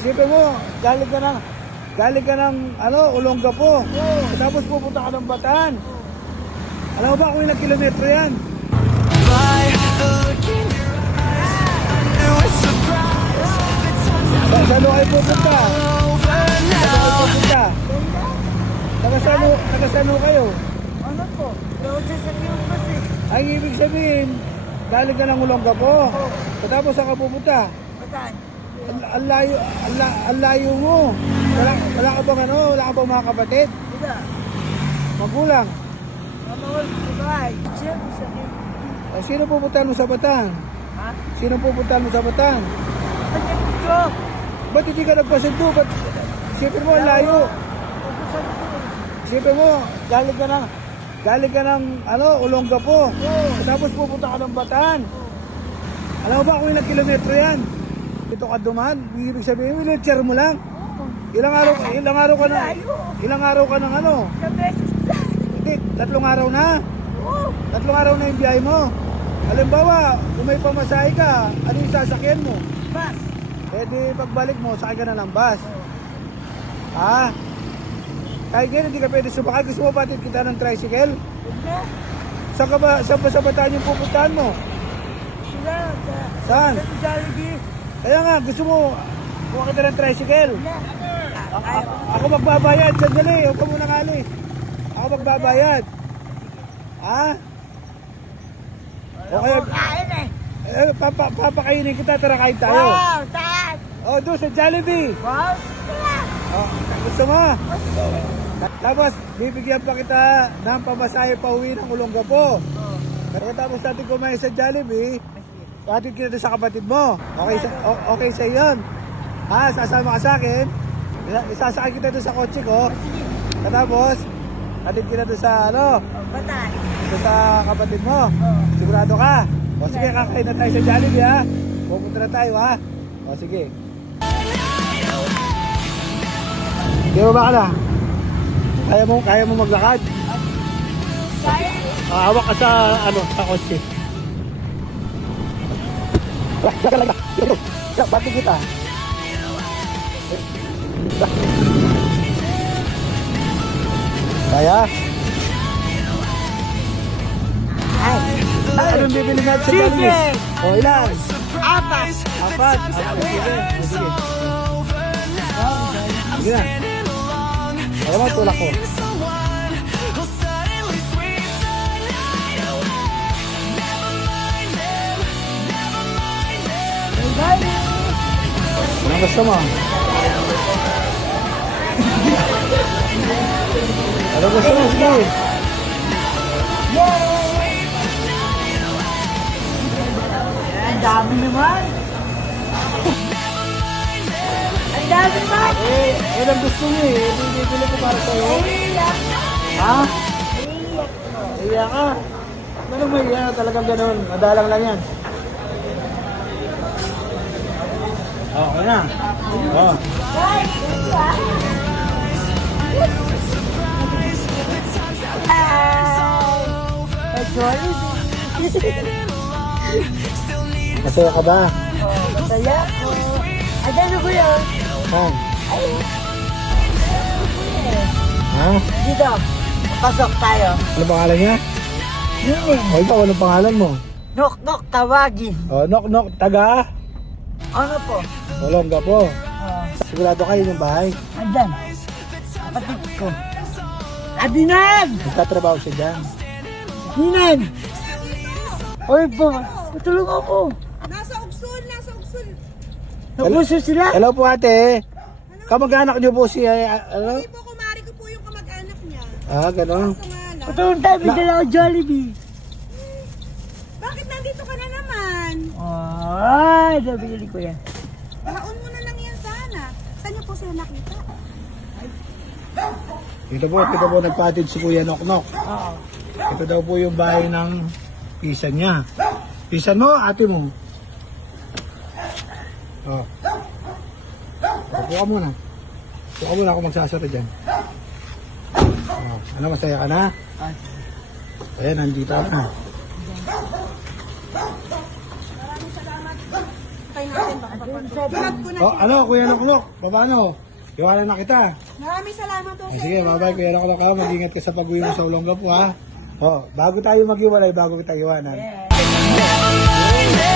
Siyempre mo, galing ka ng Olongapo. Tapos pupunta ka ng Bataan. Alam mo ba kung ilang kilometro yan? Saan kayo pupunta? Taga-saan kayo? Ano po? Loses sa Kilmas eh. Ang ibig sabihin, galing ka ng Olongapo. Tapos saan ka pupunta? Bataan. Ang layo mo. Wala ka bang wala ka bang mga kapatid? Wala. Magulang. Mamawal sa bahay. Siya sa Kilmas. Sino pupuntahan mo sa Bataan? Ha? Sino pupuntahan mo sa Bataan? Pagkat ko. Ba't hindi ka nagpasundo? Ba't siyempre mo ang layo? Siyempre mo, galing ka ng Olongapo. Tapos pupunta ka ng Bataan. Alam mo ba kung ilang kilometro yan? Ito ka duman, ibig sabihin, wheelchair mo lang. Ilang araw ka na Sa beses lang. Hindi, 3 araw na. Oo. 3 araw na yung biyahe mo. Halimbawa, kung may pamasahe ka, ano yung sasakyan mo? Bas. Eh di pagbalik mo, sakay ka na ng bus. Ha? Kahit ganyan, hindi ka pwede sumakay. Gusto mo batid kita ng tricycle? Huwag na. Saan ba sa Bataan yung pupuntahan mo? Sila. Saan? Sa Jollibee. Kaya nga, gusto mo, kuha kita ng tricycle. Na. Ako magbabayad, sandali, huwag ka muna kali. Ako magbabayad. Ha? O kaya, Kain eh. papakainin kita, tara kain tayo. Wow. Saan? O, doon sa Jollibee. Wow. Sila. O, gusto mo? Tapos, bibigyan pa kita ng pamasahe pa uwi ng Olongapo. Tapos natin kumain sa Jollibee, hatid kita doon sa kapatid mo. Okay sa yun. Ha, sasama ka sa akin. Isasakay kita doon sa kotse ko. Tapos, hatid kita doon sa Bataan. doon sa kapatid mo. Sigurado ka? O sige, kakain na tayo sa Jollibee ha. Pupunta na tayo ha. O sige. Di ba ba ka na? Kaya mo maglakad? Hawak ka sa kotse. Bati kita. Kaya? Anong bibili natin sa Jollibee? O ilan? 4. 4. Sige. Sige na. Alam mo, tulak ko. Anong gusto mo? Anong gusto mo? Sige. Ang dami naman. Ang dami naman. Yan ang gusto mo eh. Bibili ko para sa'yo. Iiyak. Ha? Iiyak. Iya ka. Ano mo iya? Talagang ganun. Madalang lang yan. Okay na. Oh. Guys, iiyak. Ay, Jollibee. Masaya ka ba? Oh, masaya ko. Ay, ano ko yun? Saan? Ay, Ha? dito. Pasok tayo. Ano pangalan niya? Yun eh. O ikaw, anong pangalan mo? Nok-nok tawagin. O, Nok, taga? Ano po? Olongapo. Oh, Sigurado kayo yung bahay. andyan. Kapatid ko. Adinan! Nagtatrabaho siya dyan. Dinan! Oy po, patulong ako. Nasa Ugsul. Nakuso sila. Hello po ate. Kamag-anak niyo po si ano? Hindi po, kumari ko po yung kamag-anak niya. Ganon. Sa nga lang. Patulong tayo, may dala ako Jollibee. Bakit nandito ka na naman? Ay, nabili ko yan. Baon mo na lang yan sana. Saan niyo po sila nakita? Ito po nagpatid si Kuya Noknok. Oo. Ito daw po yung bahay ng pisan niya. Pisan mo, ate mo. Oh. Kuha muna. Kuha muna ako magsasara dyan. Oh. Ano, masaya ka na? Ayan, nandito ako na. Tayo natin baka Tulad ko na. Oh, ano, Kuya Lukluk, paano? Iwanan na kita. Maraming salamat po Ah, sige, bye-bye Kuya Lukluk ha. Mag-ingat ka sa pag-uwi mo sa Olongapo ha. Oh, bago tayo mag-iwalay, bago kita iwanan. Yeah.